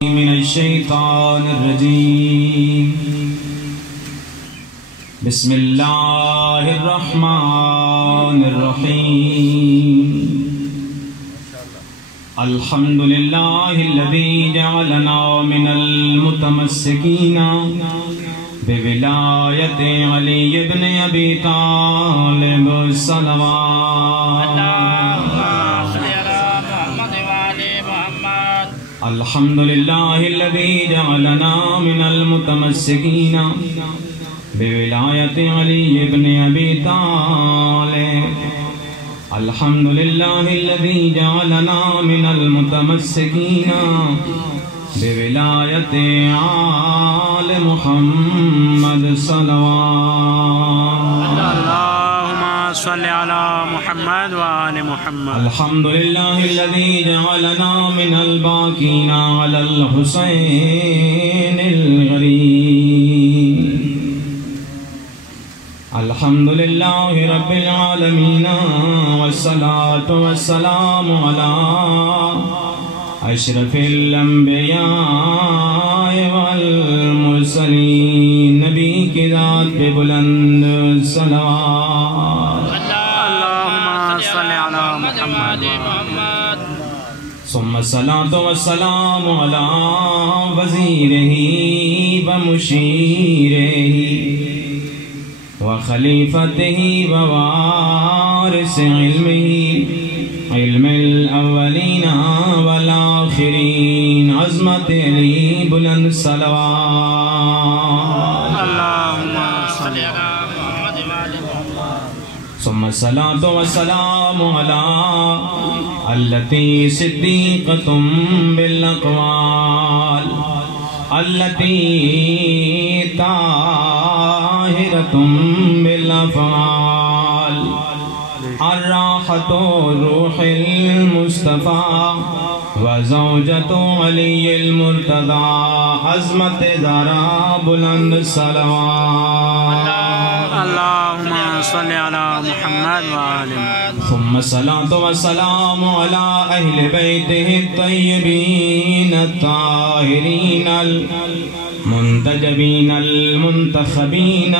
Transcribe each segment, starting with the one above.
من الشیطان الرجیم بسم اللہ الرحمن الرحیم الحمد للہ الذی جعلنا من المتمسکین بولایت علی بن ابی طالب الصلوات الحمد للہ الذی جعلنا من المتمسکین بولایت علی بن ابی طالب الحمد للہ الذی جعلنا من المتمسکین بولایت آل محمد صلوات اللہم صلی علی محمد وآل محمد الحمد للہ الذی جعلنا من الباکین علی الحسین الغریب الحمد للہ رب العالمین والصلاة والسلام علی اشرف الانبیاء والمرسلین نبی کی ذات پہ بلند صلوات اللہم صلی علی محمد ثم الصلاة والسلام علی وزیرہ ومشیرہ وخلیفتہ ووارث علمہ علم الاولین والآخرین عظمت علی بلند صلوات اللہم صلی علی محمد ثم الصلاة والسلام علی التی صدیقۃ بالاقوال التی طاہرۃ بالافعال الراحة روح المصطفى وزوجة علي المرتضى عظمت زہرا بلند صلوات اللہم صلی علی محمد وآل محمد ثم الصلاة والسلام على أهل بيته الطيبين الطاهرين المنتجبين المنتخبين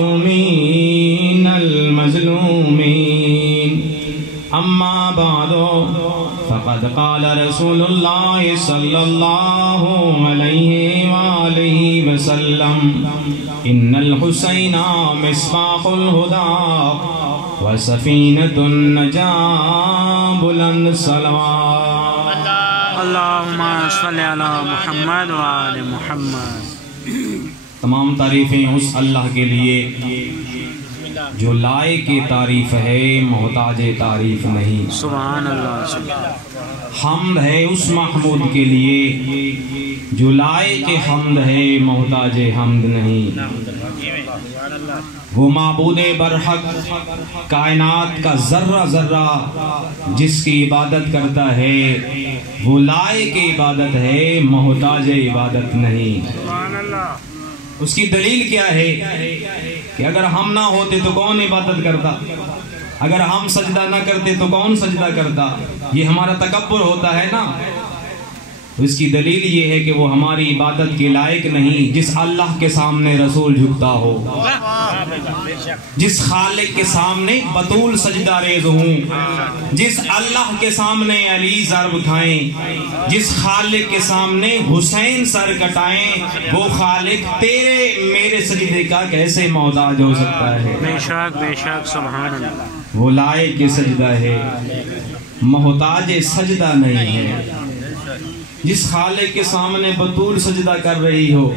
المعصومين المظلومين أما بعد فقد قال رسول الله صلى الله عليه وآله وسلم إن الحسين مصباح الهدى وسفينة النجاة بلند صلوات اللہم صلی علی محمد وآل محمد تمام تعریفیں اس اللہ کے لیے جو لائق تعریف ہے محتاج تعریف نہیں سبحان اللہ حمد ہے اس محمود کے لیے جو لائق حمد ہے محتاج حمد نہیں وہ معبود برحق کائنات کا ذرہ ذرہ جس کی عبادت کرتا ہے وہ لائق عبادت ہے محتاج عبادت نہیں اس کی دلیل کیا ہے کہ اگر ہم نہ ہوتے تو کون عبادت کرتا اگر ہم سجدہ نہ کرتے تو کون سجدہ کرتا یہ ہمارا تکبر ہوتا ہے نا اس کی دلیل یہ ہے کہ وہ ہماری عبادت کے لائق نہیں جس اللہ کے سامنے رسول جھکتا ہو جس خالق کے سامنے بطول سجدہ ریز ہوں جس اللہ کے سامنے علی ضرب کھائیں جس خالق کے سامنے حسین سر کٹائیں وہ خالق تیرے میرے سجدے کا کیسے محتاج ہو سکتا ہے بے شک سبحان اللہ وہ لائق سجدہ ہے محتاج سجدہ نہیں ہے جس خالق کے سامنے بطول سجدہ کر رہی ہو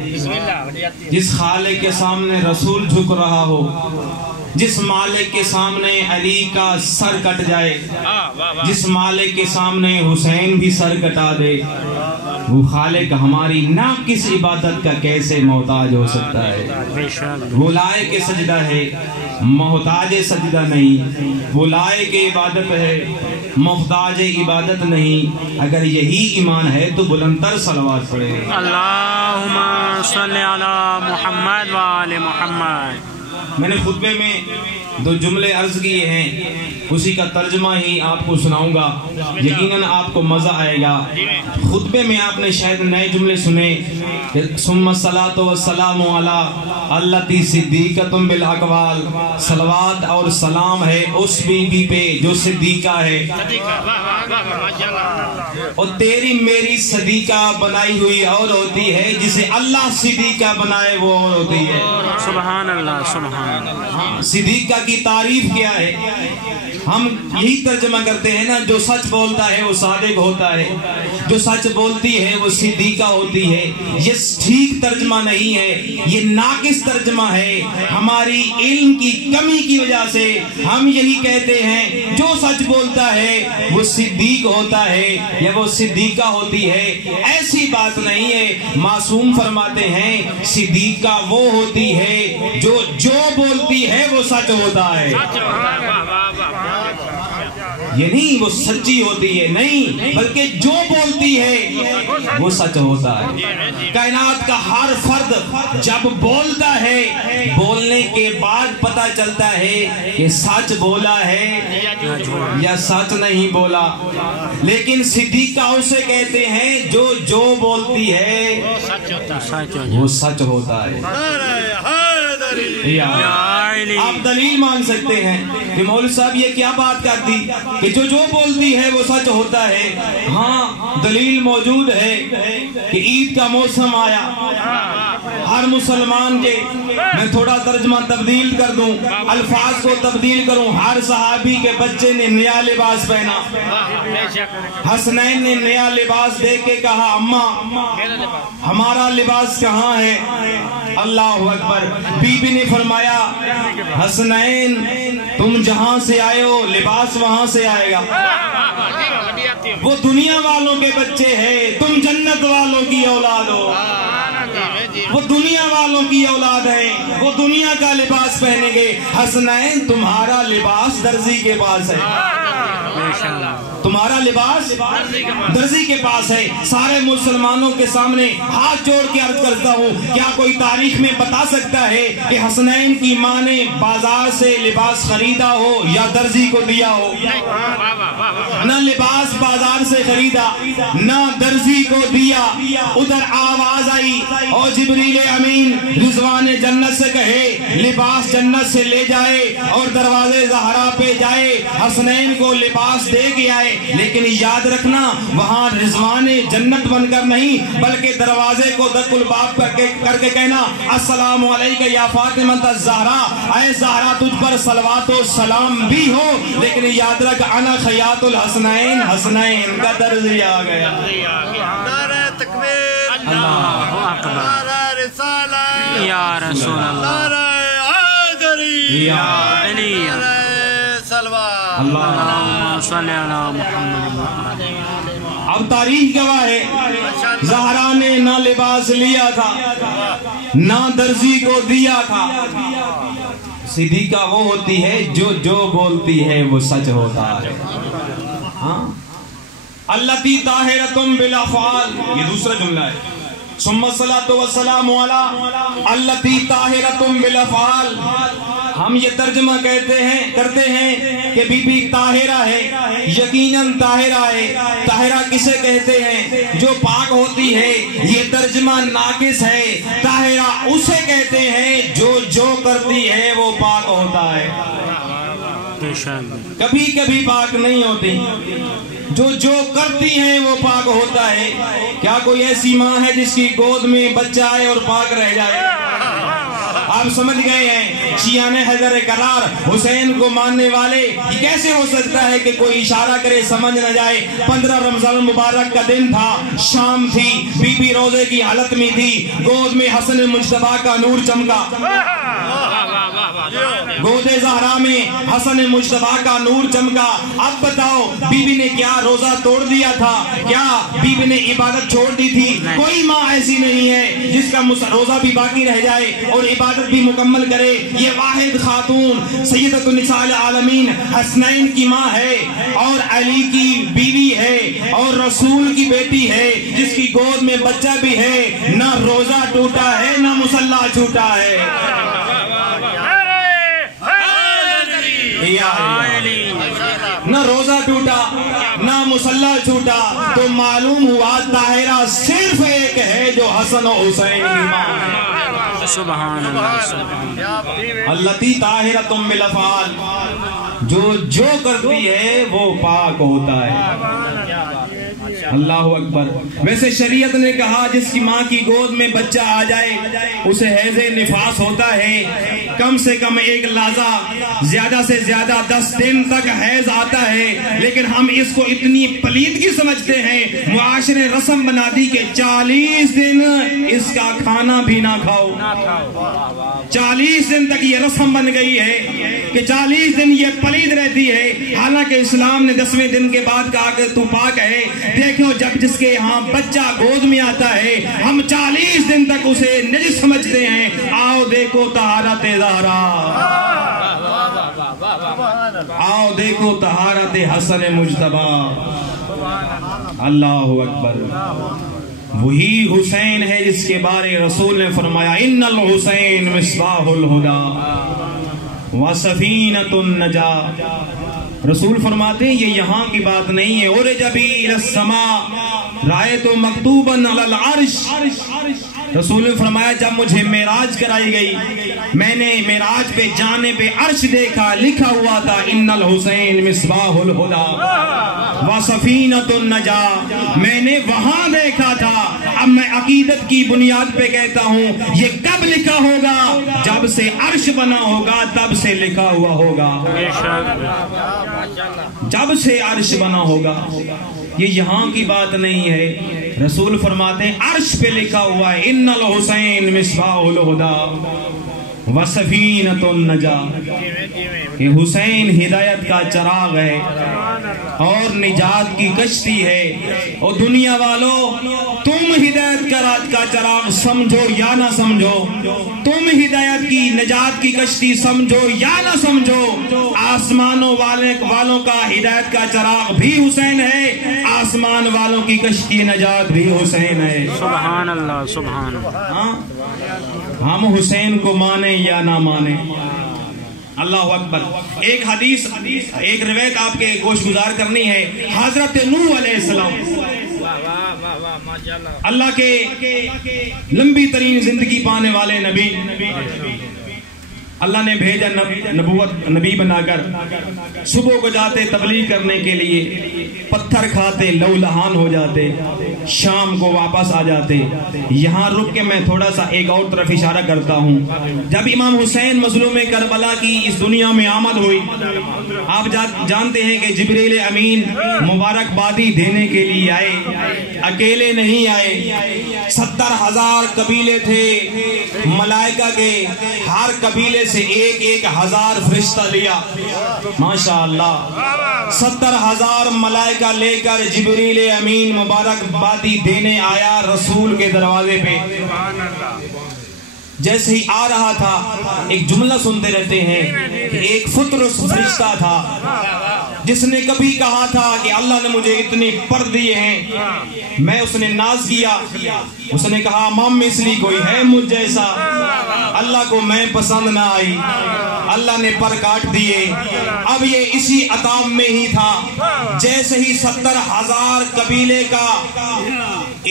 جس خالق کے سامنے رسول جھک رہا ہو جس مالک کے سامنے علی کا سر کٹ جائے جس مالک کے سامنے حسین بھی سر کٹا دے وہ خالق ہماری ناقص عبادت کا کیسے محتاج ہو سکتا ہے وہ لائق سجدہ ہے محتاج سجدہ نہیں وہ لائق عبادت ہے محتاج عبادت نہیں اگر یہی ایمان ہے تو بلندتر صلوات پڑھے اللہم صلی علی محمد وآل محمد میں نے خطبے میں دو جملے عرض کیے ہیں، اسی کا ترجمہ ہی آپ کو سناؤں گا، یقیناً آپ کو مزہ آئے گا۔ خطبے میں آپ نے شاید نئے جملے سنے، ثم الصلاۃ والسلام علی التی صدیقۃ بالاقوال، صلوات اور سلام ہے اس بی بی پہ جو صدیقہ ہے، اور تیری میری صدیقہ بنائی ہوئی اور ہوتی ہے، جسے اللہ صدیقہ بنائے وہ اور ہوتی ہے۔ سبحان اللہ، سبحان اللہ۔ صدیقہ کی تعریف کیا ہے؟ ہم یہی ترجمہ کرتے ہیں نا، جو سچ بولتا ہے وہ صادق ہوتا ہے، جو سچ بولتی ہے وہ صدیقہ ہوتی ہے۔ یہ ٹھیک ترجمہ نہیں ہے، یہ ناقص ترجمہ ہے۔ ہماری علم کی کمی کی وجہ سے ہم یہی کہتے ہیں جو سچ بولتا ہے وہ صدیق ہوتا ہے یا وہ صدیقہ ہوتی ہے۔ ایسی بات نہیں ہے۔ معصوم فرماتے ہیں صدیقہ وہ ہوتی ہے جو بولتی ہے وہ سچ ہوتا ہے، یہ نہیں وہ سچی ہوتی ہے، نہیں، بلکہ جو بولتی ہے وہ سچ ہوتا ہے۔ کائنات کا ہر فرد جب بولتا ہے، بولنے کے بعد پتہ چلتا ہے کہ سچ بولا ہے یا سچ نہیں بولا۔ لیکن صدیقہ اسے کہتے ہیں جو بولتی ہے وہ سچ ہوتا ہے۔ آپ دلیل مان سکتے ہیں کہ مولوی صاحب یہ کیا بات کرتی کہ جو بولتی ہے وہ سچ ہوتا ہے؟ ہاں دلیل موجود ہے کہ عید کا موسم آیا، ہر مسلمان کے، میں تھوڑا ترجمہ تبدیل کر دوں، الفاظ کو تبدیل کروں، ہر صحابی کے بچے نے نیا لباس پہنا۔ حسنین نے نیا لباس دیکھ کے کہا اماں ہمارا لباس کہاں ہے؟ اللہ اکبر۔ بی بی نے فرمایا حسنین تم جہاں سے آئے ہو لباس وہاں سے آئے گا، وہ دنیا والوں کے بچے ہیں، تم جنت والوں کی اولاد ہو، وہ دنیا والوں کی اولاد ہیں، وہ دنیا کا لباس پہنیں گے۔ حسنین تمہارا لباس درزی کے پاس ہے، تمہارا لباس درزی کے پاس ہے۔ سارے مسلمانوں کے سامنے ہاتھ جوڑ کے عرض کرتا ہوں، کیا کوئی تاریخ میں بتا سکتا ہے کہ حسنین کی ماں نے بازار سے لباس خریدا ہو یا درزی کو دیا ہو؟ نہ لباس بازار سے خریدا نہ درزی کو دیا۔ ادھر آواز آئی اور جبریل امین رضوان جنت سے کہے لباس جنت سے لے جائے اور دروازے زہرا پہ جائے، حسنین کو لباس دے کے آئے۔ لیکن یاد رکھنا وہاں رضوان جنت بن کر نہیں بلکہ دروازے کو دق الباب کر کے کہنا السلام علیکہ یا فاطمہ الزہرا، اے زہرا تجھ پر صلوات و سلام بھی ہو، لیکن یاد رکھ انا خیاط الحسنین، حسنین کا درزی آ گیا۔ نعرہ تکبیر، اللہ اکبر، نعرہ رسالہ یا رسول اللہ، نعرہ حیدری، یا علی، نعرہ صلوات۔ اللہم صلی علی محمد۔ اب تاریخ گواہ ہے زہرا نے نہ لباس لیا تھا نہ درزی کو دیا تھا۔ صدیقہ وہ ہوتی ہے جو بولتی ہے وہ سچ ہوتا ہے۔ ہاں التی طاہرۃ بالافعال، یہ دوسرا جملہ ہے۔ ثم الصلاۃ والسلام علی التی طاہرۃ بالافعال، ہم یہ ترجمہ کرتے ہیں کہ بی بی طاہرہ ہے، یقیناً طاہرہ ہے۔ طاہرہ کسے کہتے ہیں؟ جو پاک ہوتی ہے۔ یہ ترجمہ ناقص ہے، طاہرہ اسے کہتے ہیں جو کرتی ہے وہ پاک ہوتا ہے، کبھی کبھی پاک نہیں ہوتی، جو کرتی ہیں وہ پاک ہوتا ہے۔ کیا کوئی ایسی ماں ہے جس کی گود میں بچہ آئے اور پاک رہ جائے؟ آپ سمجھ گئے ہیں شیعان حیدر کرار حسین کو ماننے والے، یہ کیسے ہو سکتا ہے کہ کوئی اشارہ کرے سمجھ نہ جائے؟ 15 رمضان مبارک کا دن تھا، شام تھی، بی بی روزے کی حالت میں تھی، گود میں حسن مجتبیٰ کا نور چمکا، گود زہرا میں حسن مجتبیٰ کا نور چمکا۔ اب بتاؤ بی بی نے کیا روزہ توڑ دیا تھا؟ کیا بی بی نے عبادت چھوڑ دی تھی؟ کوئی ماں ایسی نہیں ہے جس کا روزہ بھی باقی رہ جائے اور عبادت بھی مکمل کرے۔ یہ واحد خاتون سیدۃ النساء العالمین حسنین کی ماں ہے اور علی کی بیوی ہے اور رسول کی بیٹی ہے، جس کی گود میں بچہ بھی ہے، نہ روزہ ٹوٹا ہے نہ مصلی چھوٹا ہے۔ نہ روزہ ٹوٹا نہ مصلی چھوٹا، تو معلوم ہوا طاہرہ صرف ایک ہے جو حسن و حسین ایمان۔ سبحان اللہ۔ التی طاہرۃ من الافعال، جو کرتی ہے وہ پاک ہوتا ہے۔ اللہ اکبر۔ ویسے شریعت نے کہا جس کی ماں کی گود میں بچہ آ جائے اسے حیض نفاس ہوتا ہے، کم سے کم ایک لحظہ، زیادہ سے زیادہ 10 دن تک حیض آتا ہے، لیکن ہم اس کو اتنی پلیدگی سمجھتے ہیں، معاشرے رسم بنا دی کہ 40 دن اس کا کھانا بھی نہ کھاؤ۔ 40 دن تک یہ رسم بن گئی ہے کہ 40 دن یہ پلید رہتی ہے، حالانکہ اسلام نے 10ویں دن کے بعد کہا کہ تو پاک ہے۔ دیکھو جب جس کے یہاں بچہ گود میں آتا ہے ہم 40 دن تک اسے نجس سمجھتے ہیں۔ آؤ دیکھو طہارت زہرا، آؤ دیکھو طہارت حسن مجتبی۔ اللہ اکبر۔ وہی حسین ہے جس کے بارے رسول نے فرمایا ان الحسین مصباح الہدی وسفینۃ النجاۃ۔ رسول فرماتے ہیں یہ یہاں کی بات نہیں ہے، عرج بی الی السماء رأیت مکتوبا علی العرش۔ رسول نے فرمایا جب مجھے معراج کرائی گئی میں نے معراج پہ جانے پہ عرش دیکھا، لکھا ہوا تھا ان الحسین مصباح الہدی وسفینۃ النجاۃ۔ میں نے وہاں دیکھا تھا۔ اب میں عقیدت کی بنیاد پہ کہتا ہوں یہ کب لکھا ہوگا؟ جب سے عرش بنا ہوگا تب سے لکھا ہوا ہوگا، جب سے عرش بنا ہوگا۔ یہ یہاں کی بات نہیں ہے، رسول فرماتے ہیں عرش پہ لکھا ہوا ہے ان الحسین مصباح الہدی وسفینۃ النجاۃ، کہ حسین ہدایت کا چراغ ہے اور نجات کی کشتی ہے۔ اور دنیا والوں تم ہدایت کا چراغ سمجھو یا نہ سمجھو، تم ہدایت کی نجات کی کشتی سمجھو یا نہ سمجھو، آسمانوں والوں کا ہدایت کا چراغ بھی حسین ہے، آسمان والوں کی کشتی نجات بھی حسین ہے۔ سبحان اللہ سبحان اللہ۔ ہم حسین کو مانیں یا نہ مانیں۔ اللہ اکبر۔ ایک حدیث، ایک روایت آپ کے گوش گزار کرنی ہے۔ حضرت نوح علیہ السلام اللہ کے لمبی ترین زندگی پانے والے نبی، اللہ نے بھیجا نبوت نبی بنا کر، صبح کو جاتے تبلیغ کرنے کے لیے، پتھر کھاتے لہولہان ہو جاتے، شام کو واپس آ جاتے۔ یہاں رک کے میں تھوڑا سا ایک اور طرف اشارہ کرتا ہوں۔ جب امام حسین مظلوم کربلا کی اس دنیا میں آمد ہوئی، آپ جانتے ہیں کہ جبریل امین مبارکبادی دینے کے لیے آئے، اکیلے نہیں آئے، 70,000 قبیلے تھے ملائکہ کے، ہر قبیلے سے ایک 1000 فرشتہ لیا، ماشاءاللہ 70,000 ملائکہ لے کر جبریل امین مبارکبادی دینے آیا رسول کے دروازے پہ۔ جیسے ہی آ رہا تھا ایک جملہ سنتے رہتے ہیں کہ ایک فطرس فرشتہ تھا جس نے کبھی کہا تھا کہ اللہ نے مجھے اتنے پر دیے ہیں، میں اس نے ناز کیا، اس نے کہا مام مثلی کوئی ہے مجھ جیسا، اللہ کو میں پسند نہ آئی، اللہ نے پر کاٹ دیے۔ اب یہ اسی عطاب میں ہی تھا، جیسے ہی 70,000 قبیلے کا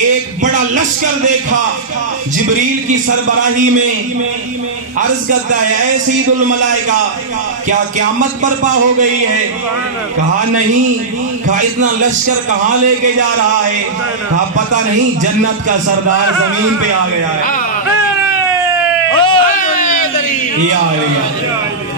ایک بڑا لشکر دیکھا جبریل کی سربراہی میں، عرض کرتا ہے اے سید الملائکہ کیا قیامت برپا ہو گئی ہے؟ کہا نہیں۔ کہا اتنا لشکر کہاں لے کے جا رہا ہے؟ کہا پتہ نہیں، جنت کا سردار زمین پہ آ گیا ہے۔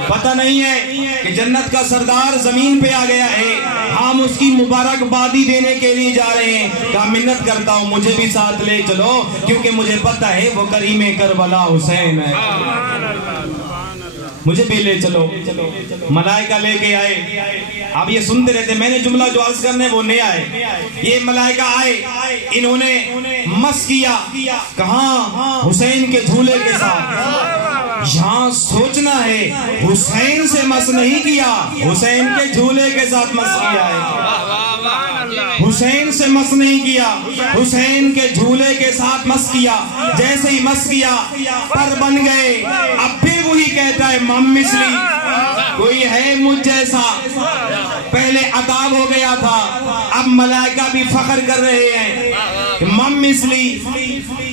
پتہ نہیں ہے کہ جنت کا سردار زمین پہ آ گیا ہے، ہم اس کی مبارکبادی دینے کے لیے جا رہے ہیں۔ کہا منت کرتا ہوں مجھے بھی ساتھ لے چلو، کیونکہ مجھے پتہ ہے وہ کریم کربلا حسین ہے، مجھے بھی لے چلو۔ ملائکہ لے کے آئے۔ اب یہ سنتے رہتے، میں نے جملہ جو عرض کرنے وہ نہیں آئے، یہ ملائکہ آئے، انہوں نے مس کیا، کہاں؟ حسین کے جھولے کے ساتھ۔ یہاں سوچنا ہے حسین سے مس نہیں کیا، حسین کے جھولے کے ساتھ مس کیا ہے، حسین سے مس نہیں کیا، حسین کے جھولے کے ساتھ مس کیا۔ جیسے ہی مس کیا پر بن گئے، اب پھر وہی کہتا ہے مم مثلی، کوئی ہے مجھ جیسا؟ پہلے عذاب ہو گیا تھا، اب ملائکہ بھی فخر کر رہے ہیں کہ من مثلی.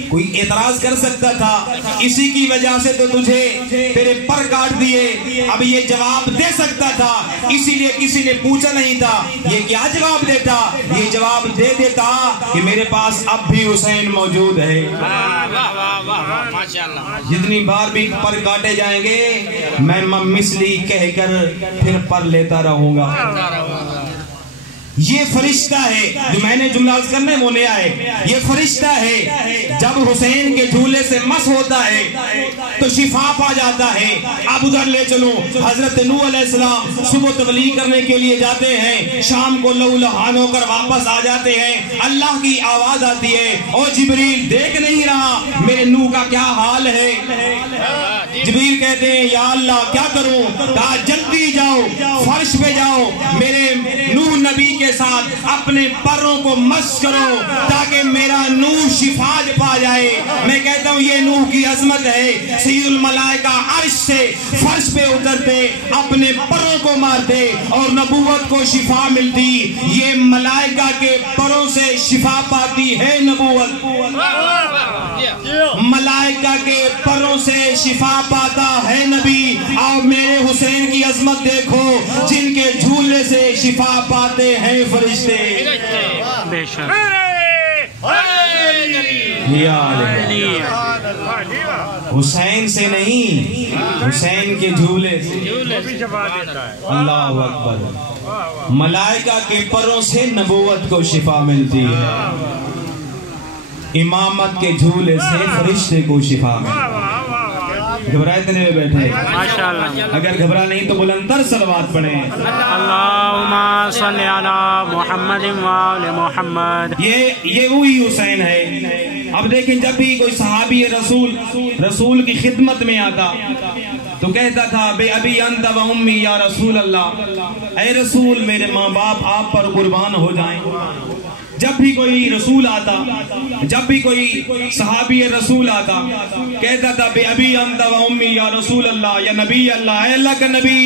کوئی اعتراض کر سکتا تھا اسی کی وجہ سے تو تجھے تیرے پر کاٹ دیے. اب یہ جواب دے سکتا تھا، اسی لیے کسی نے پوچھا نہیں تھا. یہ کیا جواب دیتا؟ یہ جواب دے دیتا کہ میرے پاس اب بھی حسین موجود ہے. جتنی بار بھی پر کاٹے جائیں گے میں مثلی کہہ کر پھر پر لیتا رہوں گا. یہ فرشتہ ہے جو میں نے جملہ عرض کرنے وہ نہیں آئے. یہ فرشتہ ہے جب حسین کے جھولے سے مس ہوتا ہے تو شفا پا جاتا ہے. اب ادھر لے چلو. حضرت نوح علیہ السلام صبح تبلیغ کرنے کے لیے جاتے ہیں، شام کو لہو لہان ہو کر واپس آ جاتے ہیں. اللہ کی آواز آتی ہے، او جبریل دیکھ نہیں رہا میرے نوح کا کیا حال ہے؟ جبریل کہتے ہیں یا اللہ کیا کروں؟ کہا جلدی جاؤ، فرش پہ جاؤ، میرے نوح نبی کے ساتھ اپنے پروں کو مس کرو تاکہ میرا نوح شفا پا جائے. میں کہتا ہوں یہ نوح کی عظمت ہے. سید الملائکہ عرش سے فرش پہ اترتے، اپنے پروں کو مارتے اور نبوت کو شفا ملتی. یہ ملائکہ کے پروں سے شفا پاتی ہے نبوت. ملائکہ کے پروں سے شفا پاتا ہے نبی. اور میرے حسین کی عظمت دیکھو، جن کے جھولے سے شفا پاتے ہیں فرشتے. بے شک. حسین سے نہیں، حسین کے جھولے سے. اللہ اکبر. ملائکہ کے پروں سے نبوت کو شفا ملتی ہے، امامت کے جھولے سے فرشتے کو شفا ملتی ہے. گھبرائے تو نہیں بیٹھے؟ ماشاءاللہ. اگر گھبرا نہیں تو بلندر صلوات پڑھیں. اللہم صلی علی محمد وآل محمد. یہ وہی حسین ہے. اب دیکھیں جب بھی کوئی صحابی رسول کی خدمت میں آتا تو کہتا تھا بے ابی انت و امی یا رسول اللہ، اے رسول میرے ماں باپ آپ پر قربان ہو جائیں. جب بھی کوئی رسول آتا، جب بھی کوئی صحابی رسول آتا کہتا تھا بے ابی انت و امی یا رسول اللہ، یا نبی اللہ، اے اللہ کا نبی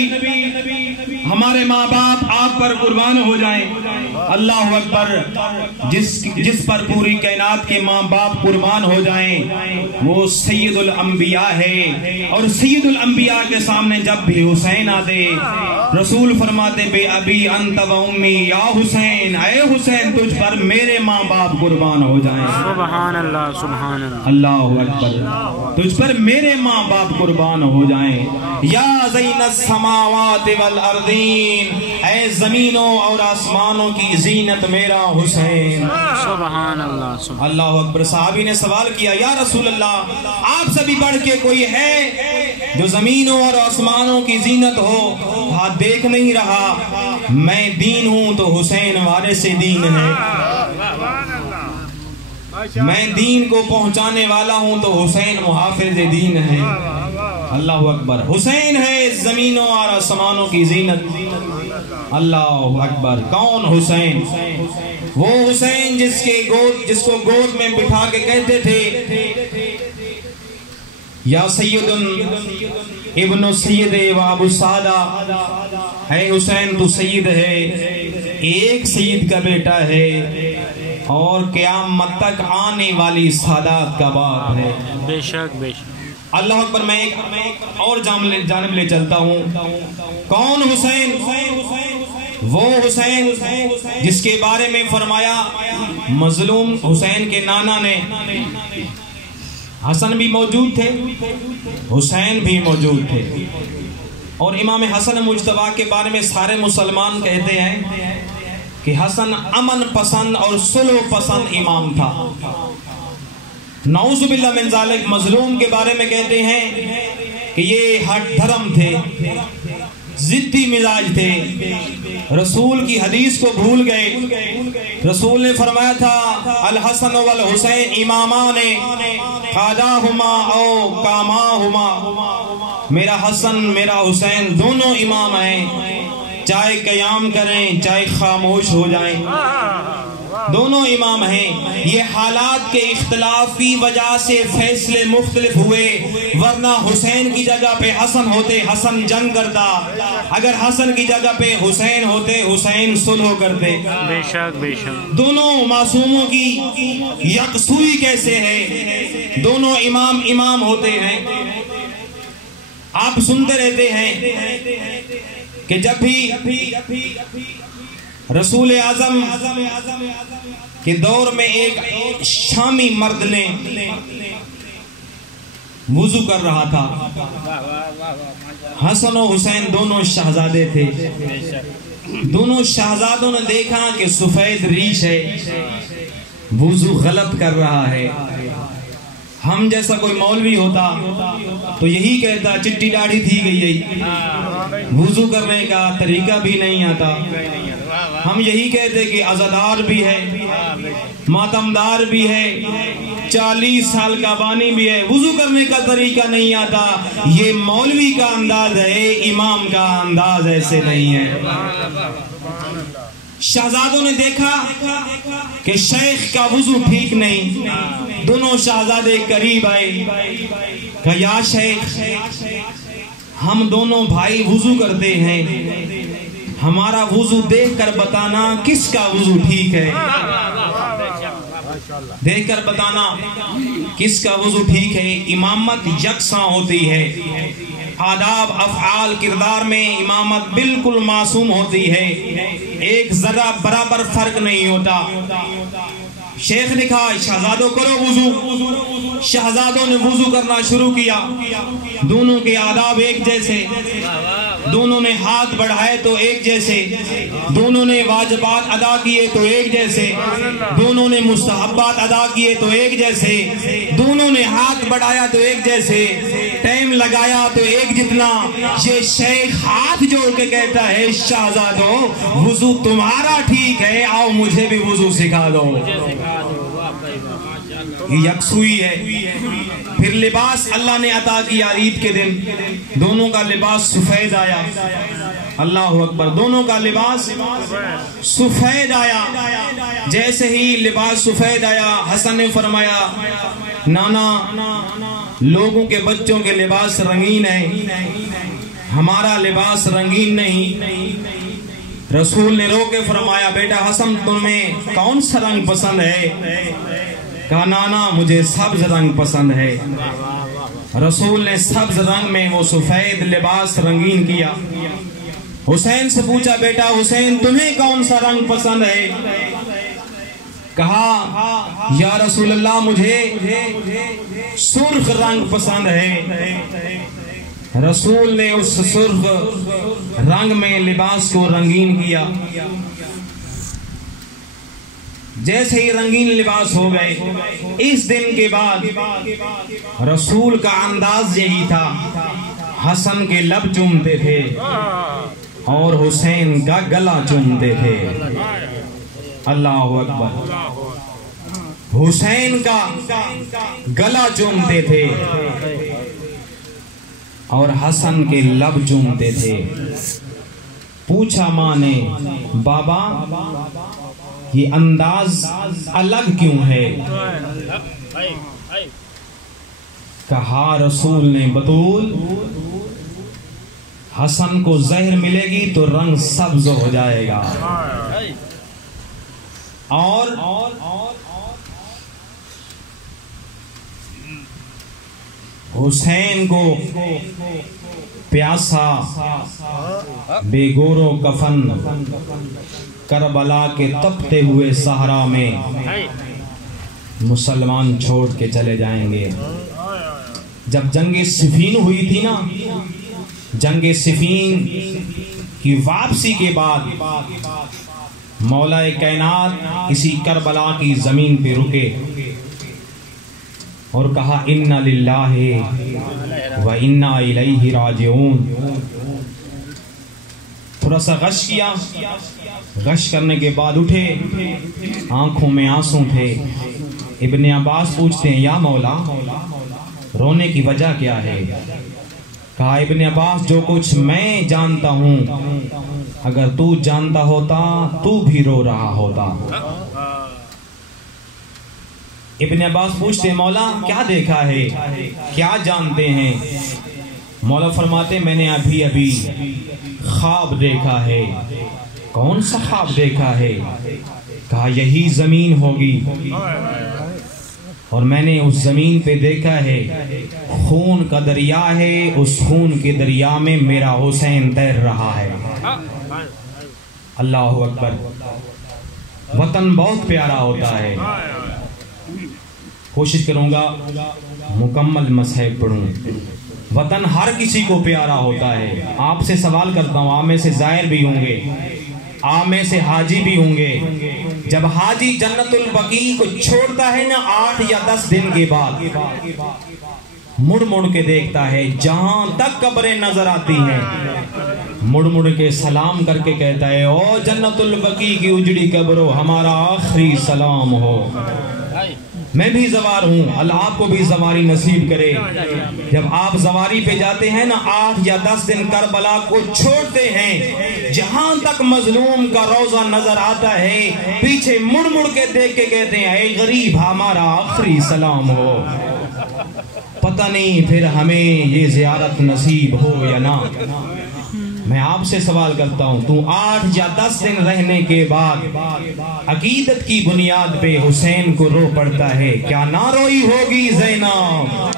ہمارے ماں باپ آپ پر قربان ہو جائیں. اللہ اکبر. جس پر پوری کائنات کے ماں باپ قربان ہو جائیں وہ سید الانبیاء ہے. اور سید الانبیاء کے سامنے جب بھی حسین آتے رسول فرماتے بے ابی انت و امی یا حسین، اے حسین تجھ پر میرے ماں باپ قربان ہو جائیں. سبحان اللہ سبحان اللہ. اللہ اکبر. تجھ پر میرے ماں باپ قربان ہو جائیں. یا زین السماوات والارضین، اے زمینوں اور آسمانوں کی زینت میرا حسین. سبحان اللہ. اللہ اکبر. صحابی نے سوال کیا یا رسول اللہ آپ سے بھی بڑھ کے کوئی ہے جو زمینوں اور آسمانوں کی زینت ہو؟ ہاتھ دیکھ نہیں رہا. میں دین ہوں تو حسین وارث دین ہے. میں دین کو پہنچانے والا ہوں تو حسین محافظ دین ہے. اللہ اکبر. حسین ہے زمینوں اور آسمانوں کی زینت. اللہ اکبر. کون حسین؟ وہ حسین جس کو گود میں بٹھا کے کہتے تھے یا سید ابن سید و ابو سادہ، اے حسین تو سید ہے، ایک سید کا بیٹا ہے اور قیامت تک آنے والی سادات کا باپ ہے. بے شک بے شک. اللہ اکبر. میں ایک اور جانب لے چلتا ہوں. کون حسین؟ وہ حسین جس کے بارے میں فرمایا مظلوم حسین کے نانا نے، حسن بھی موجود تھے حسین بھی موجود تھے، اور امام حسن مجتبی کے بارے میں سارے مسلمان کہتے ہیں کہ حسن امن پسند اور صلح پسند امام تھا. نعوذ باللہ من ذالک. مظلوم کے بارے میں کہتے ہیں کہ یہ ہٹ دھرم تھے، ضدی مزاج تھے، رسول کی حدیث کو بھول گئے. رسول نے فرمایا تھا الحسن والحسین امامان خاداہما او کاماہما. میرا حسن میرا حسین دونوں امام ہیں، چاہے قیام کریں چاہے خاموش ہو جائیں. دونوں امام ہیں. یہ حالات کے اختلاف کی وجہ سے فیصلے مختلف ہوئے، ورنہ حسین کی جگہ پہ حسن ہوتے حسن جنگ کرتا، اگر حسن کی جگہ پہ حسین ہوتے حسین صلح کرتے. بے شک بے شک. دونوں معصوموں کی یکسوئی کیسے ہے؟ دونوں امام امام ہوتے ہیں. آپ سنتے رہتے ہیں کہ جب بھی رسول اعظم کے دور میں ایک شامی مرد نے وضو کر رہا تھا، حسن و حسین دونوں شہزادے تھے. دونوں شہزادوں نے دیکھا کہ سفید ریش ہے، وضو غلط کر رہا ہے. ہم جیسا کوئی مولوی ہوتا تو یہی کہتا چٹی داڑھی تھی گئی، وضو کرنے کا طریقہ بھی نہیں آتا. ہم یہی کہتے کہ عزادار بھی ہے، ماتمدار بھی ہے، 40 سال کا بانی بھی ہے، وضو کرنے کا طریقہ نہیں آتا. یہ مولوی کا انداز ہے، امام کا انداز ایسے نہیں ہے. شہزادوں نے دیکھا کہ شیخ کا وضو ٹھیک نہیں. دونوں شہزادے قریب آئے، کہا یا شیخ، ہم دونوں بھائی وضو کرتے ہیں، ہمارا وضو دیکھ کر بتانا کس کا وضو ٹھیک ہے. دیکھ کر بتانا کس کا وضو ٹھیک ہے. امامت یکساں ہوتی ہے، آداب افعال کردار میں امامت بالکل معصوم ہوتی ہے، ایک ذرہ برابر فرق نہیں ہوتا. شیخ نے کہا شہزادوں کرو وضو. شہزادوں نے وضو کرنا شروع کیا. دونوں کے آداب ایک جیسے، دونوں نے ہاتھ بڑھائے تو ایک جیسے، دونوں نے واجبات ادا کیے تو ایک جیسے، دونوں نے مستحبات ادا کیے تو ایک جیسے، دونوں نے ہاتھ بڑھایا تو ایک جیسے، ٹائم لگایا تو ایک جتنا. یہ شیخ ہاتھ جوڑ کے کہتا ہے شہزادوں وضو تمہارا ٹھیک ہے، آؤ مجھے بھی وضو سکھا دو. یہ یکسوئی ہے. پھر لباس اللہ نے عطا کیا عید کے دن، دونوں کا لباس سفید آیا. اللہ اکبر. دونوں کا لباس سفید آیا. جیسے ہی لباس سفید آیا حسن نے فرمایا نانا لوگوں کے بچوں کے لباس رنگین ہیں، ہمارا لباس رنگین نہیں. رسول نے رو کے فرمایا بیٹا حسن تمہیں کون سا رنگ پسند ہے؟ کہا نانا مجھے سبز رنگ پسند ہے. رسول نے سبز رنگ میں وہ سفید لباس رنگین کیا. حسین سے پوچھا بیٹا حسین تمہیں کون سا رنگ پسند ہے؟ کہا یا رسول اللہ مجھے سرخ رنگ پسند ہے. رسول نے اس سرخ رنگ میں لباس کو رنگین کیا. جیسے ہی رنگین لباس ہو گئے، اس دن کے بعد رسول کا انداز یہی تھا، حسن کے لب چومتے تھے اور حسین کا گلا چومتے تھے. اللہ اکبر. حسین کا گلا چومتے تھے اور حسن کے لب چومتے تھے. پوچھا ماں نے بابا یہ انداز الگ کیوں ہے؟ کہا رسول نے بطول حسن کو زہر ملے گی تو رنگ سبز ہو جائے گا، اور حسین کو پیاسا بے گور و کفن کربلا کے تپتے ہوئے صحرا میں مسلمان چھوڑ کے چلے جائیں گے. جب جنگ صفین ہوئی تھی نا، جنگ صفین کی واپسی کے بعد مولا کائنات اسی کربلا کی زمین پہ رکے اور کہا انا للہ و انا الیہ راجعون. تھوڑا سا غش کیا، غش کرنے کے بعد اٹھے، آنکھوں میں آنسو تھے. ابن عباس پوچھتے ہیں یا مولا رونے کی وجہ کیا ہے؟ کہا ابن عباس جو کچھ میں جانتا ہوں اگر تو جانتا ہوتا تو بھی رو رہا ہوتا. ابن عباس پوچھتے مولا کیا دیکھا ہے، کیا جانتے ہیں؟ مولا فرماتے میں نے ابھی خواب دیکھا ہے۔ کون سا خواب دیکھا ہے؟ کہا یہی زمین ہوگی، اور میں نے اس زمین پہ دیکھا ہے خون کا دریا ہے، اس خون کے دریا میں میرا حسین تیر رہا ہے۔ اللہ اکبر۔ وطن بہت پیارا ہوتا ہے۔ کوشش کروں گا مکمل مصحف پڑھوں۔ وطن ہر کسی کو پیارا ہوتا ہے۔ آپ سے سوال کرتا ہوں، آپ میں سے زائر بھی ہوں گے، آپ میں سے حاجی بھی ہوں گے، جب حاجی جنت البقیع کو چھوڑتا ہے نا 8 یا 10 دن کے بعد، مڑ مڑ کے دیکھتا ہے جہاں تک قبریں نظر آتی ہیں، مڑ مڑ کے سلام کر کے کہتا ہے او جنت البقیع کی اجڑی قبروں ہمارا آخری سلام ہو۔ میں بھی زوار ہوں، اللہ آپ کو بھی زواری نصیب کرے۔ جب آپ زواری پہ جاتے ہیں نا 8 یا 10 دن کربلا کو چھوڑتے ہیں، جہاں تک مظلوم کا روضہ نظر آتا ہے پیچھے مڑ مڑ کے دیکھ کے کہتے ہیں اے غریب ہمارا آخری سلام ہو۔ پتہ نہیں پھر ہمیں یہ زیارت نصیب ہو یا نہ۔ میں آپ سے سوال کرتا ہوں، تو 8 یا 10 دن رہنے کے بعد عقیدت کی بنیاد پہ حسین کو رو پڑتا ہے، کیا نہ روئی ہوگی زینب؟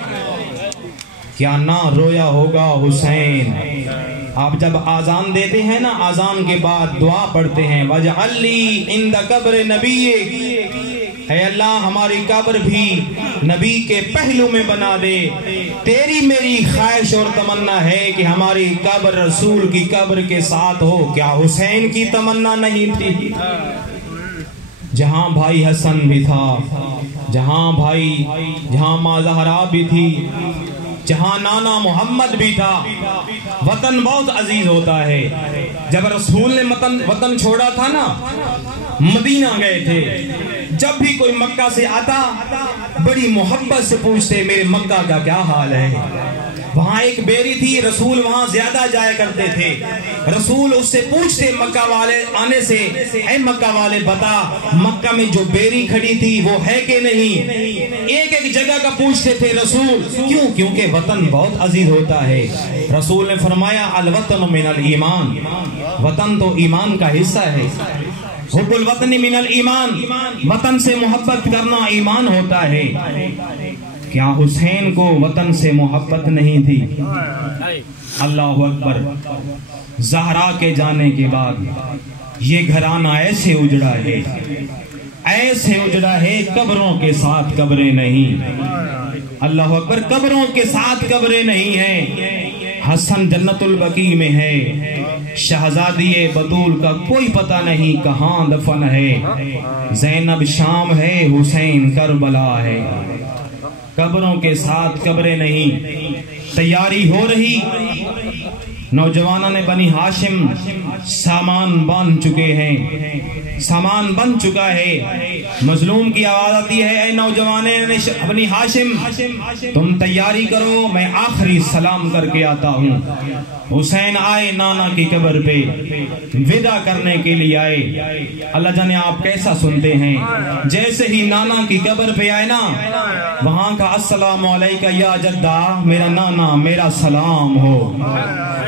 کیا نہ رویا ہوگا حسین؟ آپ جب آذان دیتے ہیں نا، آذان کے بعد دعا پڑھتے ہیں وَجْعَلْ لِي عِنْدَ قَبْرِ نَبِيِّكَ، اے اللہ ہماری قبر بھی نبی کے پہلو میں بنا دے۔ تیری میری خواہش اور تمنا ہے کہ ہماری قبر رسول کی قبر کے ساتھ ہو۔ کیا حسین کی تمنا نہیں تھی؟ جہاں بھائی حسن بھی تھا، جہاں ماں زہرا بھی تھی، جہاں نانا محمد بھی تھا، وطن بہت عزیز ہوتا ہے۔ جب رسول نے وطن چھوڑا تھا نا، مدینہ گئے تھے، جب بھی کوئی مکہ سے آتا بڑی محبت سے پوچھتے میرے مکہ کا کیا حال ہے۔ وہاں ایک بیری تھی، رسول وہاں زیادہ جایا کرتے تھے، رسول اس سے پوچھتے مکہ والے آنے سے اے مکہ والے بتا مکہ میں جو بیری کھڑی تھی وہ ہے کہ نہیں۔ ایک ایک جگہ کا پوچھتے تھے رسول، کیوں؟ کیونکہ وطن بہت عزیز ہوتا ہے۔ رسول نے فرمایا الوطن من الایمان، وطن تو ایمان کا حصہ ہے۔ حب الوطن من الایمان، وطن سے محبت کرنا ایمان ہوتا ہے۔ کیا حسین کو وطن سے محبت نہیں تھی؟ اللہ اکبر۔ زہرا کے جانے کے بعد یہ گھرانہ ایسے اجڑا ہے، ایسے اجڑا ہے، قبروں کے ساتھ قبریں نہیں۔ اللہ اکبر۔ قبروں کے ساتھ قبریں نہیں ہیں۔ حسن جنت البقیع میں ہے، شہزادی بطول کا کوئی پتہ نہیں کہاں دفن ہے، زینب شام ہے، حسین کربلا ہے۔ قبروں کے ساتھ قبریں نہیں۔ تیاری ہو رہی، نوجوانوں نے بنی ہاشم سامان باندھ چکے ہیں، سامان بن چکا ہے۔ مظلوم کی آواز آتی ہے اے نوجوانوں بنی ہاشم تم تیاری کرو، میں آخری سلام کر کے آتا ہوں۔ حسین آئے نانا کی قبر پہ، ودا کرنے کے لیے آئے۔ اللہ جانے آپ کیسا سنتے ہیں، جیسے ہی نانا کی قبر پہ آئے نا، وہاں کا السلام علیکہ یا جدہ، میرا نانا میرا سلام ہو۔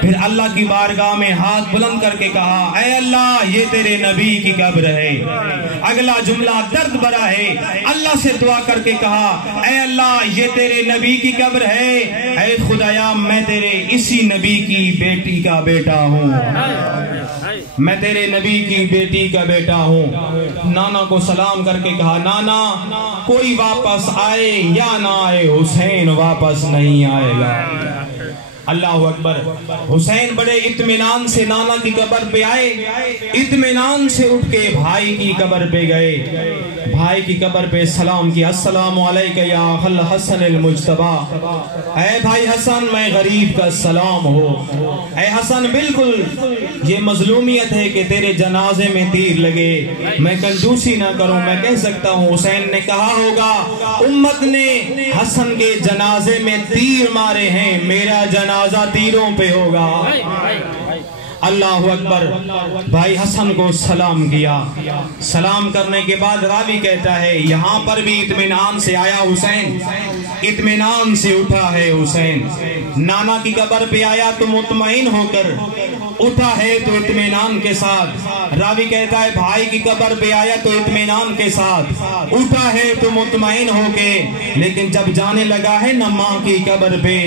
پھر اللہ کی بارگاہ میں ہاتھ بلند کر کے کہا اے اللہ یہ تیرے نبی کی قبر ہے۔ اگلا جملہ درد بھرا ہے، اللہ سے دعا کر کے کہا اے اللہ یہ تیرے نبی کی قبر ہے، اے خدایا میں تیرے اسی نبی کی بیٹی کا بیٹا ہوں، میں تیرے نبی کی بیٹی کا بیٹا ہوں۔ نانا کو سلام کر کے کہا نانا کوئی واپس آئے یا نہ آئے حسین واپس نہیں آئے گا۔ اللہ اکبر۔ حسین بڑے اطمینان سے نانا کی قبر پہ آئے، اطمینان سے اٹھ کے بھائی کی قبر پہ گئے، بھائی کی قبر پہ سلام کیا السلام علیکہ یا اخل حسن المجتبی، اے بھائی حسن میں غریب کا سلام ہو۔ اے حسن بالکل یہ مظلومیت ہے کہ تیرے جنازے میں تیر لگے، میں کنجوسی نہ کروں، میں کہہ سکتا ہوں حسین نے کہا ہوگا امت نے حسن کے جنازے میں تیر مارے ہیں، میرا جنازہ تیروں پہ ہوگا۔ اللہ اکبر. بھائی حسن کو سلام کیا. سلام کرنے کے بعد راوی کہتا ہے یہاں پر بھی اطمینان سے آیا حسین, اطمینان سے اٹھا ہے حسین. نانا کی قبر پہ آیا تو مطمئن ہو کر اٹھا ہے تو اطمینان کے ساتھ. راوی کہتا ہے بھائی کی قبر پہ آیا تو اطمینان کے ساتھ اٹھا ہے تو مطمئن ہو کے. لیکن جب جانے لگا ہے نہ ماں کی قبر پہ,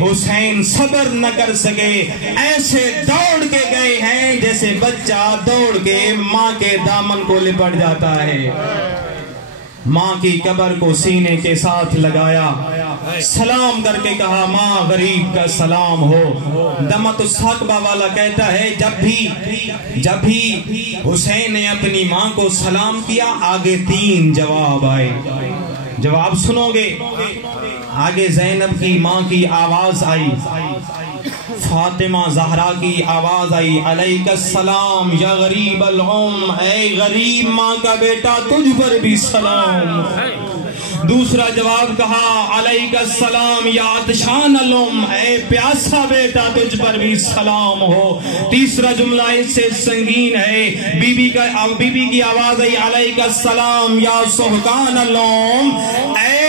حسین صبر نہ کر سکے, ایسے دوڑ کے گئے ہیں جیسے بچہ دوڑ کے ماں کے دامن کو لپٹ جاتا ہے. ماں کی قبر کو سینے کے ساتھ لگایا, سلام کر کے کہا ماں غریب کا سلام ہو. دمت الثقبہ والا کہتا ہے جب بھی حسین نے اپنی ماں کو سلام کیا آگے 3 جواب آئے. جواب سنو گے. آگے زینب کی ماں کی آواز آئی, فاطمہ زہرا کی آواز آئی علیک السلام یا غریب الام, اے غریب ماں کا بیٹا تجھ پر بھی سلام. دوسرا جواب کہا علیک السلام یا عطشان الام, اے پیاسا بیٹا تجھ پر بھی سلام ہو. تیسرا جملہ اس سے سنگین ہے, بی بی کی آواز آئی علیک السلام یا سہقان الام, اے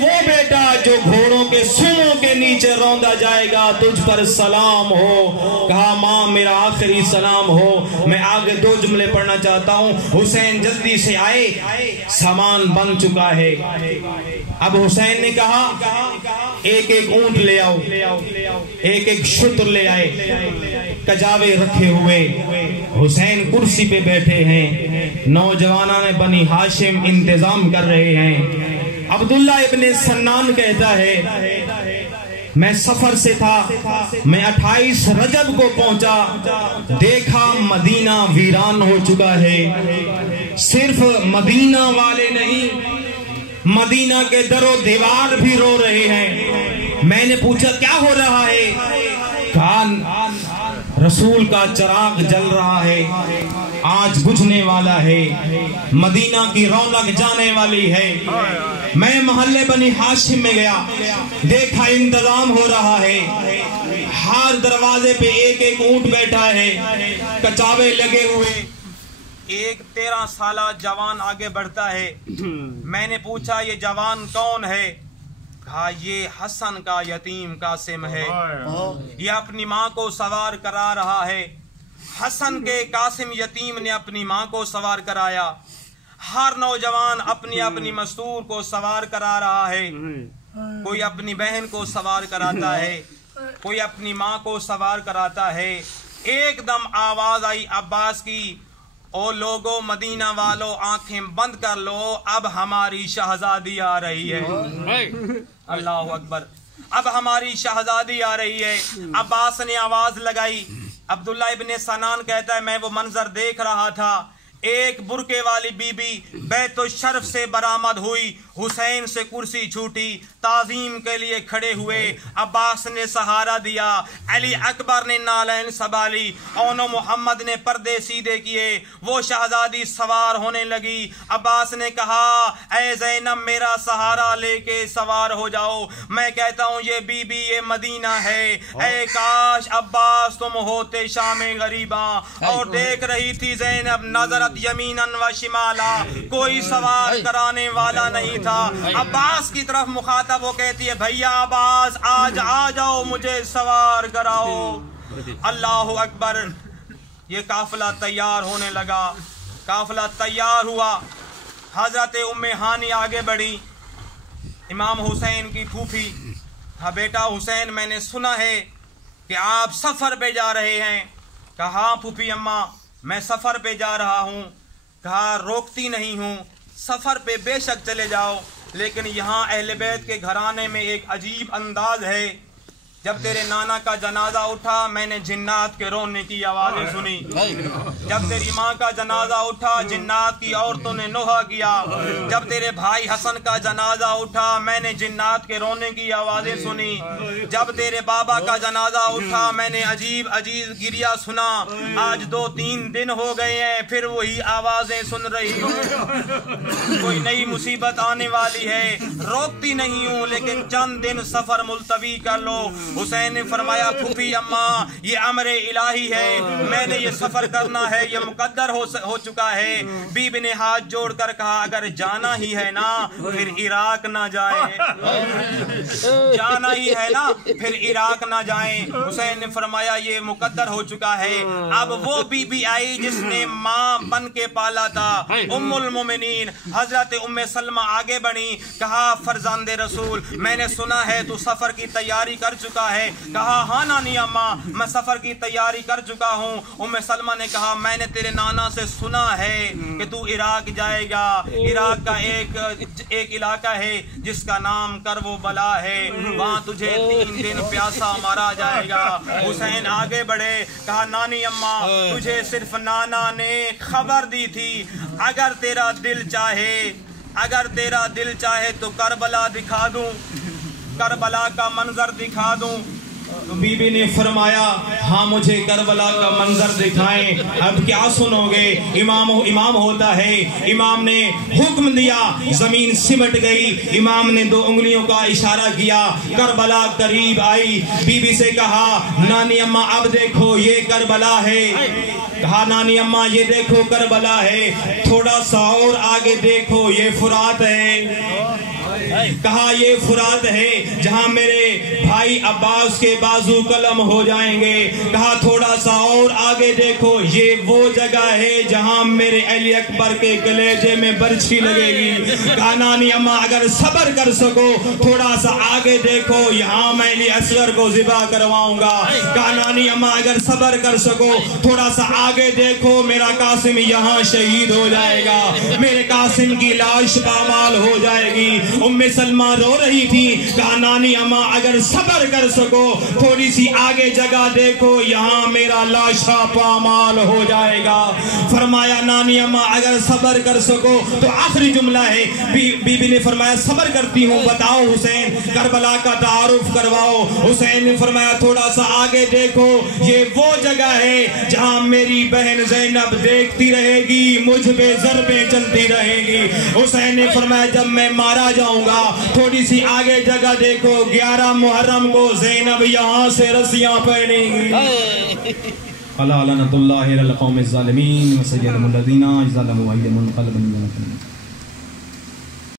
وہ بیٹا جو گھوڑوں کے سموں کے نیچے روندا جائے گا تجھ پر سلام ہو. کہا ماں میرا آخری سلام ہو. میں آگے 2 جملے پڑھنا چاہتا ہوں. حسین جلدی سے آئے, سامان بن چکا ہے. اب حسین نے کہا ایک اونٹ لے آؤ, ایک شتر لے آئے, کجاوے رکھے ہوئے. حسین کرسی پہ بیٹھے ہیں, نوجوانان بنی ہاشم انتظام کر رہے ہیں. عبداللہ ابن سنان کہتا ہے میں سفر سے تھا, میں 28 رجب کو پہنچا, دیکھا مدینہ ویران ہو چکا ہے. صرف مدینہ والے نہیں, مدینہ کے در و دیوار بھی رو رہے ہیں. میں نے پوچھا کیا ہو رہا ہے؟ کہا رسول کا چراغ جل رہا ہے, آج بجھنے والا ہے, مدینہ کی رونق جانے والی ہے. میں محلے بنی ہاشم میں گیا, دیکھا انتظام ہو رہا ہے, ہر دروازے پہ ایک اونٹ بیٹھا ہے, کچاوے لگے ہوئے. ایک 13 سالہ جوان آگے بڑھتا ہے. میں نے پوچھا یہ جوان کون ہے؟ کہا یہ حسن کا یتیم قاسم ہے, یہ اپنی ماں کو سوار کرا رہا ہے. حسن کے قاسم یتیم نے اپنی ماں کو سوار کرایا. ہر نوجوان اپنی اپنی مستور کو سوار کرا رہا ہے. کوئی اپنی بہن کو سوار کراتا ہے, کوئی اپنی ماں کو سوار کراتا ہے. ایک دم آواز آئی عباس کی, او لوگو مدینہ والو آنکھیں بند کر لو, اب ہماری شہزادی آ رہی ہے. اللہ اکبر, اب ہماری شہزادی آ رہی ہے. عباس نے آواز لگائی. عبداللہ ابن سنان کہتا ہے میں وہ منظر دیکھ رہا تھا, ایک برقے والی بی بی بیت الشرف سے برآمد ہوئی, حسین سے کرسی چھوٹی, تعظیم کے لیے کھڑے ہوئے. عباس نے سہارا دیا, علی اکبر نے نالین سنبھالی, اونو محمد نے پردے سیدھے کیے. وہ شہزادی سوار ہونے لگی. عباس نے کہا اے زینب میرا سہارا لے کے سوار ہو جاؤ. میں کہتا ہوں یہ بی بی یہ مدینہ ہے. اے کاش عباس تم ہوتے شام غریباں. اور دیکھ رہی تھی زینب نظرت یمیناً و شمالا, کوئی سوار کرانے والا نہیں تھا. عباس کی طرف مخاطب وہ کہتی ہے بھیا عباس آج آ جاؤ مجھے سوار کراؤ. اللہ اکبر. یہ قافلہ تیار ہونے لگا, قافلہ تیار ہوا. حضرت ام ہانی آگے بڑھی, امام حسین کی پھوپھی. کہا بیٹا حسین میں نے سنا ہے کہ آپ سفر پہ جا رہے ہیں. کہا ہاں پھوپھی اماں میں سفر پہ جا رہا ہوں. کہا روکتی نہیں ہوں, سفر پہ بے شک چلے جاؤ, لیکن یہاں اہل بیت کے گھرانے میں ایک عجیب انداز ہے. جب تیرے نانا کا جنازہ اٹھا میں نے جنات کے رونے کی آوازیں سنی. جب تیری ماں کا جنازہ اٹھا جنات کی عورتوں نے نوحہ کیا. جب تیرے بھائی حسن کا جنازہ اٹھا میں نے جنات کے رونے کی آوازیں سنی. جب تیرے بابا کا جنازہ اٹھا میں نے عجیب عجیب گریہ سنا. آج 2-3 دن ہو گئے ہیں پھر وہی آوازیں سن رہی ہوں. کوئی نئی مصیبت آنے والی ہے, روکتی نہیں ہوں لیکن چند دن سفر ملتوی کر لو. حسین نے فرمایا پھوپھی اماں یہ امر الہی ہے، میں نے یہ سفر کرنا ہے، یہ مقدر ہو چکا ہے۔ بی بی نے ہاتھ جوڑ کر کہا اگر جانا ہی ہے نا پھر عراق نہ جائیں، جانا ہی ہے نا پھر عراق نہ جائیں۔ حسین نے فرمایا یہ مقدر ہو چکا ہے۔ اب وہ بی بی آئی جس نے ماں بن کے پالا تھا، ام المومنین حضرت ام سلمہ آگے بڑھی، کہا فرزند رسول میں نے سنا ہے تو سفر کی تیاری کر چکا ہے۔ کہا ہاں نانی اماں میں سفر کی تیاری کر چکا ہوں۔ ام سلمہ نے کہا میں نے تیرے نانا سے سنا ہے کہ تو عراق جائے گا، عراق کا ایک علاقہ ہے جس کا نام کرو بلا ہے، وہاں تجھے 3 دن پیاسا مارا جائے گا۔ حسین آگے بڑھے، کہا نانی اماں تجھے صرف نانا نے خبر دی تھی، اگر تیرا دل چاہے تو کربلا دکھا دوں، کربلا کا منظر دکھا دوں۔ تو بی بی نے فرمایا ہاں مجھے کربلا کا منظر دکھائیں۔ اب کیا سنو گے، امام ہوتا ہے، امام نے حکم دیا، زمین سمٹ گئی، امام نے 2 انگلیوں کا اشارہ کیا، کربلا قریب آئی۔ بی بی سے کہا نانی اماں اب دیکھو یہ کربلا ہے، کہا نانی اماں یہ دیکھو کربلا ہے، تھوڑا سا اور آگے دیکھو یہ فرات ہے، کہا یہ فرات ہے جہاں میرے بھائی عباس کے بازو قلم ہو جائیں گے، کہا تھوڑا سا اور آگے دیکھو یہ وہ جگہ ہے جہاں میرے علی اکبر کے کلیجے میں برچھی لگے گی، کہا نانی اماں اگر صبر کر سکو تھوڑا سا آگے دیکھو یہاں میں علی اصغر کو ذبح کرواؤں گا، کہا نانی اماں اگر صبر کر سکو تھوڑا سا آگے دیکھو میرا قاسم یہاں شہید ہو جائے گا، میرے قاسم کی لاش پامال ہو جائے گی۔ ام سلمہ رو رہی تھی، کہا نانی اماں اگر صبر کر سکو تھوڑی سی آگے جگہ دیکھو یہاں میرا لاشا پامال ہو جائے گا۔ فرمایا نانی اماں اگر صبر کر سکو تو آخری جملہ ہے، بی بی نے فرمایا صبر کرتی ہوں، بتاؤ حسین کربلا کا تعارف کرواؤ۔ حسین نے فرمایا تھوڑا سا آگے دیکھو یہ وہ جگہ ہے جہاں میری بہن زینب دیکھتی رہے گی، مجھ پہ ضربیں چلتی رہے گی۔ حسین نے فرمایا جب میں مارا جاؤں گا تھوڑی سی آگے جگہ دیکھو 11 محرم کو زینب یہاں سے رسیاں پہنیں گی۔ لعنت اللہ علی القوم الظالمین وسيد الذين ظلموا وأيديهم قلبا